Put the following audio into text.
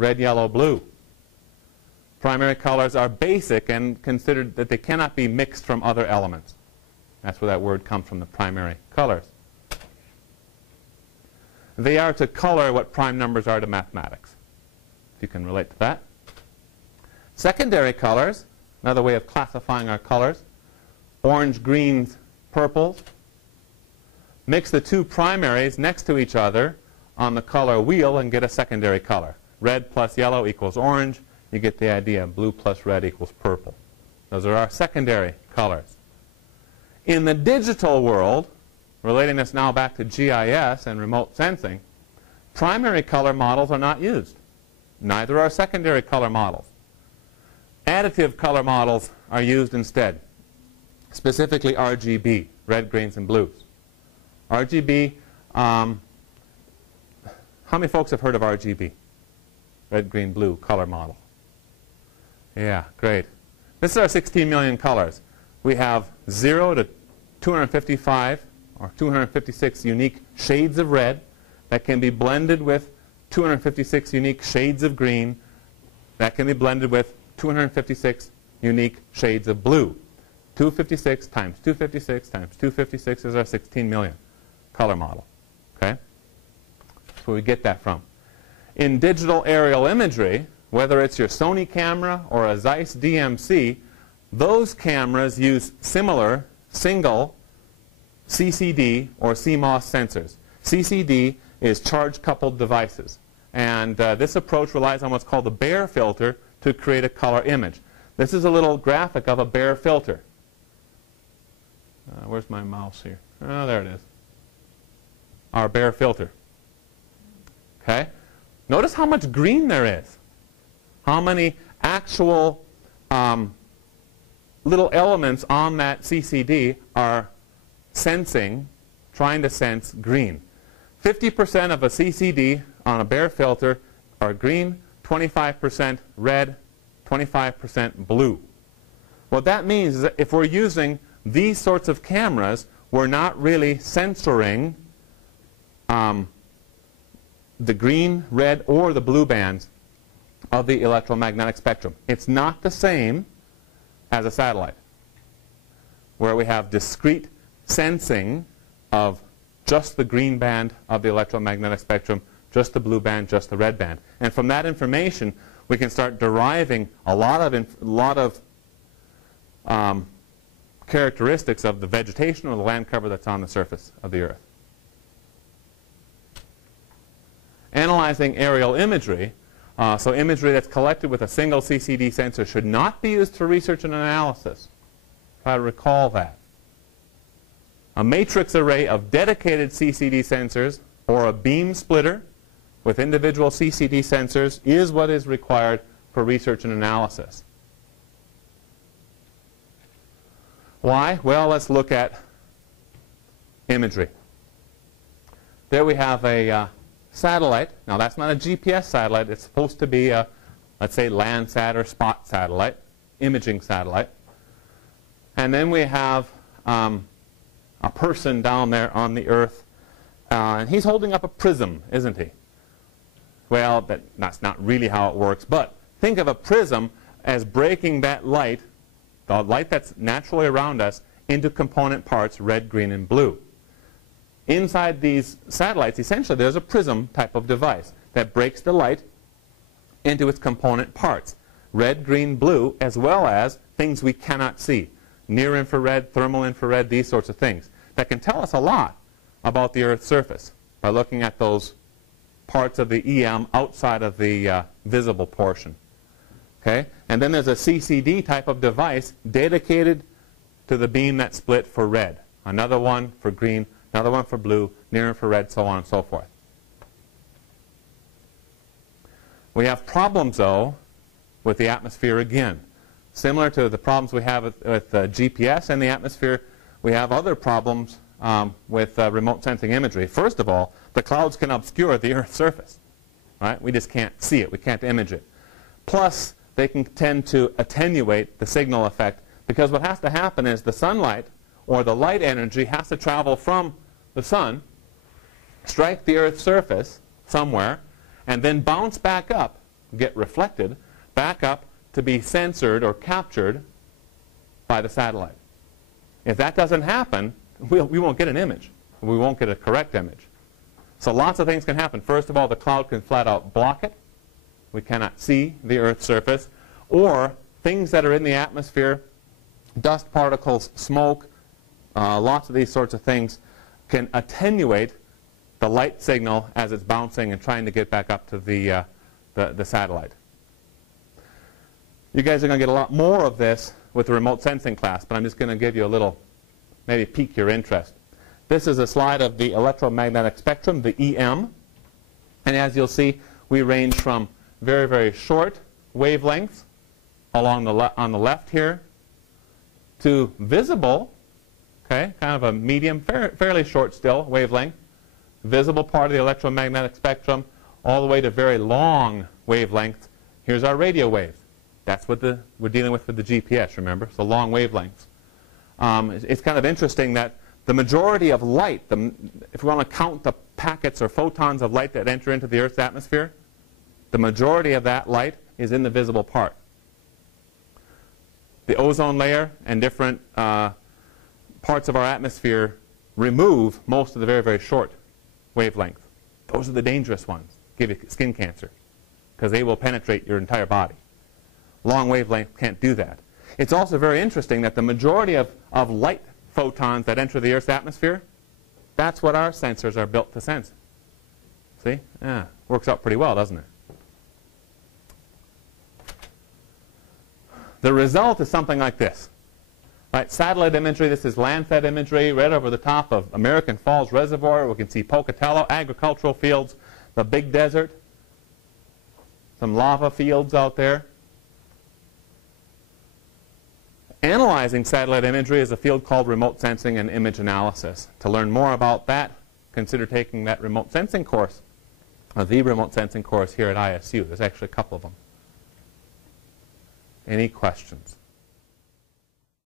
red, yellow, blue. Primary colors are basic and considered that they cannot be mixed from other elements. That's where that word comes from, the primary colors. They are to color what prime numbers are to mathematics, if you can relate to that. Secondary colors, another way of classifying our colors, orange, greens, purples. Mix the two primaries next to each other on the color wheel and get a secondary color. Red plus yellow equals orange. You get the idea. Blue plus red equals purple. Those are our secondary colors. In the digital world, relating this now back to GIS and remote sensing, primary color models are not used. Neither are secondary color models. Additive color models are used instead, specifically RGB, red, greens, and blues. RGB, how many folks have heard of RGB? Red, green, blue color model. Yeah, great. This is our 16 million colors. We have 0 to 255 or 256 unique shades of red that can be blended with 256 unique shades of green that can be blended with 256 unique shades of blue. 256 times 256 times 256 is our 16 million color model. Okay? That's where we get that from. In digital aerial imagery, whether it's your Sony camera or a Zeiss DMC, those cameras use similar single CCD or CMOS sensors. CCD is charge-coupled devices. And this approach relies on what's called the Bayer filter to create a color image. This is a little graphic of a Bayer filter. Where's my mouse here? Oh, there it is. Our Bayer filter. Okay? Notice how much green there is. How many actual little elements on that CCD are sensing, trying to sense green. 50% of a CCD on a Bayer filter are green, 25% red, 25% blue. What that means is that if we're using these sorts of cameras, we're not really censoring the green, red, or the blue bands of the electromagnetic spectrum. It's not the same as a satellite, where we have discrete sensing of just the green band of the electromagnetic spectrum, just the blue band, just the red band. And from that information, we can start deriving a lot of characteristics of the vegetation or the land cover that's on the surface of the Earth. Analyzing aerial imagery, so imagery that's collected with a single CCD sensor should not be used for research and analysis. Try to recall that. A matrix array of dedicated CCD sensors or a beam splitter with individual CCD sensors is what is required for research and analysis. Why? Well, let's look at imagery. There we have a satellite. Now, that's not a GPS satellite. It's supposed to be a, let's say, Landsat or spot satellite, imaging satellite. And then we have a person down there on the Earth, and he's holding up a prism, isn't he? Well, that's not really how it works, but think of a prism as breaking that light, the light that's naturally around us, into component parts, red, green, and blue. Inside these satellites, essentially, there's a prism type of device that breaks the light into its component parts, red, green, blue, as well as things we cannot see, near-infrared, thermal infrared, these sorts of things, that can tell us a lot about the Earth's surface by looking at those parts of the EM outside of the visible portion. Okay? And then there's a CCD type of device dedicated to the beam that's split for red, another one for green, another one for blue, near-infrared, so on and so forth. We have problems, though, with the atmosphere again. Similar to the problems we have with GPS and the atmosphere, we have other problems with remote sensing imagery. First of all, the clouds can obscure the Earth's surface. Right? We just can't see it. We can't image it. Plus, they can tend to attenuate the signal effect, because what has to happen is the sunlight or the light energy has to travel from the sun, strike the Earth's surface somewhere, and then bounce back up get reflected back up to be censored or captured by the satellite. If that doesn't happen, we won't get an image. We won't get a correct image. So lots of things can happen. First of all, the cloud can flat out block it. We cannot see the Earth's surface. Or things that are in the atmosphere, dust particles, smoke, lots of these sorts of things can attenuate the light signal as it's bouncing and trying to get back up to the satellite. You guys are going to get a lot more of this with the remote sensing class, but I'm just going to give you a little, maybe pique your interest. This is a slide of the electromagnetic spectrum, the EM. And as you'll see, we range from very, very short wavelengths along on the left here to visible, okay, kind of a medium, fairly short still wavelength, visible part of the electromagnetic spectrum, all the way to very long wavelengths. Here's our radio waves. That's what we're dealing with the GPS, remember? So long wavelengths. It's kind of interesting that the majority of light, if we want to count the packets or photons of light that enter into the Earth's atmosphere, the majority of that light is in the visible part. The ozone layer and different parts of our atmosphere remove most of the very, very short wavelengths. Those are the dangerous ones. Give you skin cancer because they will penetrate your entire body. Long wavelengths can't do that. It's also very interesting that the majority of light photons that enter the Earth's atmosphere, that's what our sensors are built to sense. See? Yeah, works out pretty well, doesn't it? The result is something like this. Right, satellite imagery, this is Landsat imagery right over the top of American Falls Reservoir. We can see Pocatello, agricultural fields, the big desert, some lava fields out there. Analyzing satellite imagery is a field called remote sensing and image analysis. To learn more about that, consider taking that remote sensing course, or the remote sensing course here at ISU. There's actually a couple of them. Any questions?